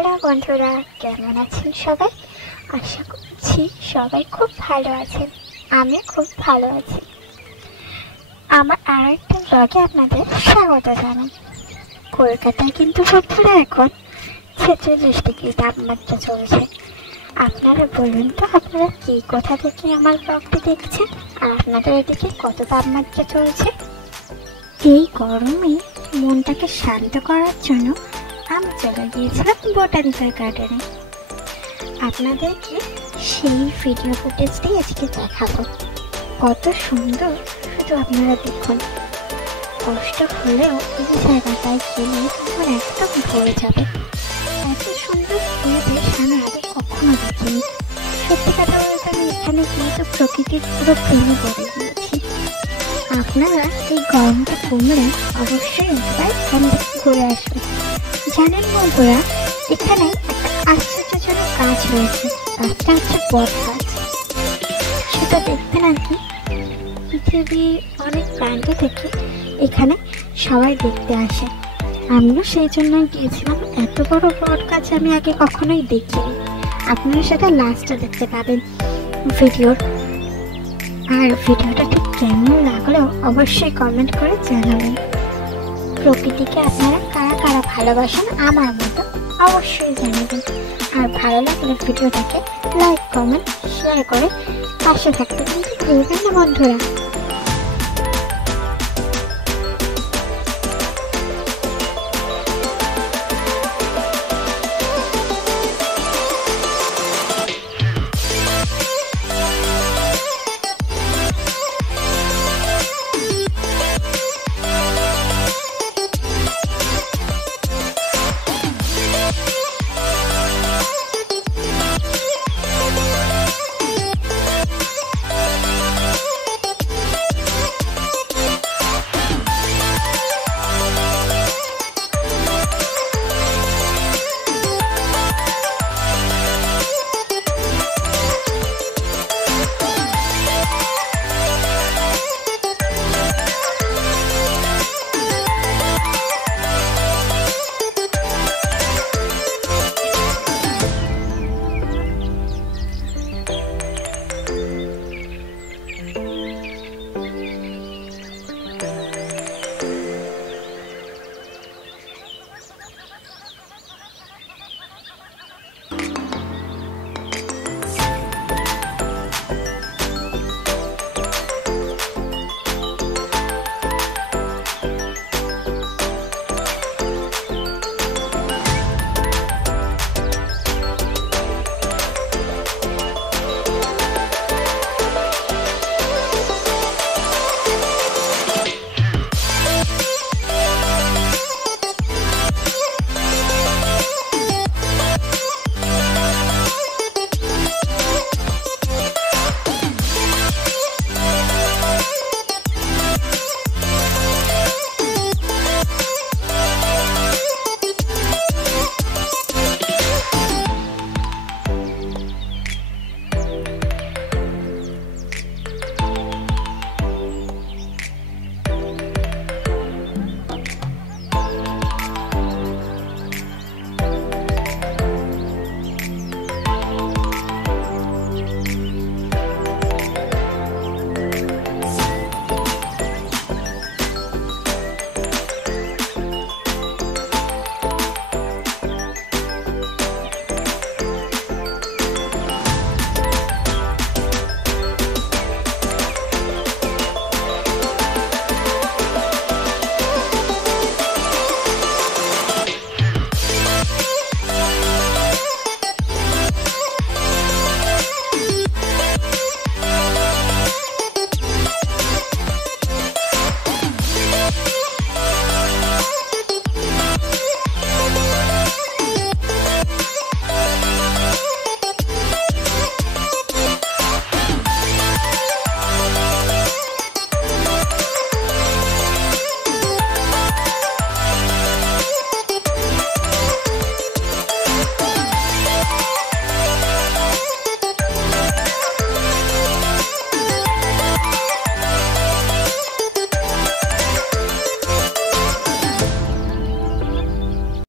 Hello বন্ধুরা, কেমন আছেন সবাই? আশা করছি সবাই খুব ভালো আছেন। আমি খুব ভালো আছি। আমার আরও একটা ব্লগে আপনাদের স্বাগত জানাই। কলকাতায় কিন্তু বন্ধুরা এখন 46 ডিগ্রি তাপমাত্রা চলছে। আপনারা বলুন তো, আপনারা কি কোথা থেকে আমার ব্লগটি দেখছেন, আর আপনাদের ওইদিকে কত তাপমাত্রা চলছে? এই গরমে মনটাকে শান্ত করার জন্য আমি চলে গিয়েছিলাম বোটানিক্যাল গার্ডেনে। আপনাদেরকে সেই ভিডিও ফুটেজটি আজকে দেখাবো। কত সুন্দর, শুধু আপনারা দেখুন। কষ্ট হলেও এই জায়গাটায় গেলে তখন একদম ভরে যাবে। এত সুন্দর পরিবেশ আমি আগে কখনো দেখিনি। সত্যি কথা বলতে আমি এখানে গিয়ে তো প্রকৃতির পুরো প্রেমে পড়ে গিয়েছি। আপনারা এই গরমটা কমলে অবশ্যই একবার এখানে ঘুরে আসবেন। জানেন বন্ধুরা, এখানে একটা আশ্চর্যজনক গাছ রয়েছে। গাছটা হচ্ছে বট গাছ। সেটা দেখতে নাকি পৃথিবীর অনেক প্রান্ত থেকে এখানে সবাই দেখতে আসে। আমিও সেই জন্যই গিয়েছিলাম। এত বড় বট গাছ আমি আগে কখনোই দেখিনি। আপনারা সেটা লাস্টে দেখতে পাবেন ভিডিওর। আর ভিডিওটা ঠিক কেমন লাগলো অবশ্যই কমেন্ট করে জানাবেন। প্রকৃতিকে আপনারা কারা কারা ভালোবাসেন আমার মতো অবশ্যই জানাবেন। আর ভালো লাগলে ভিডিওটাকে লাইক, কমেন্ট, শেয়ার করে পাশে থাকতে কিন্তু ভুলবেন না বন্ধুরা।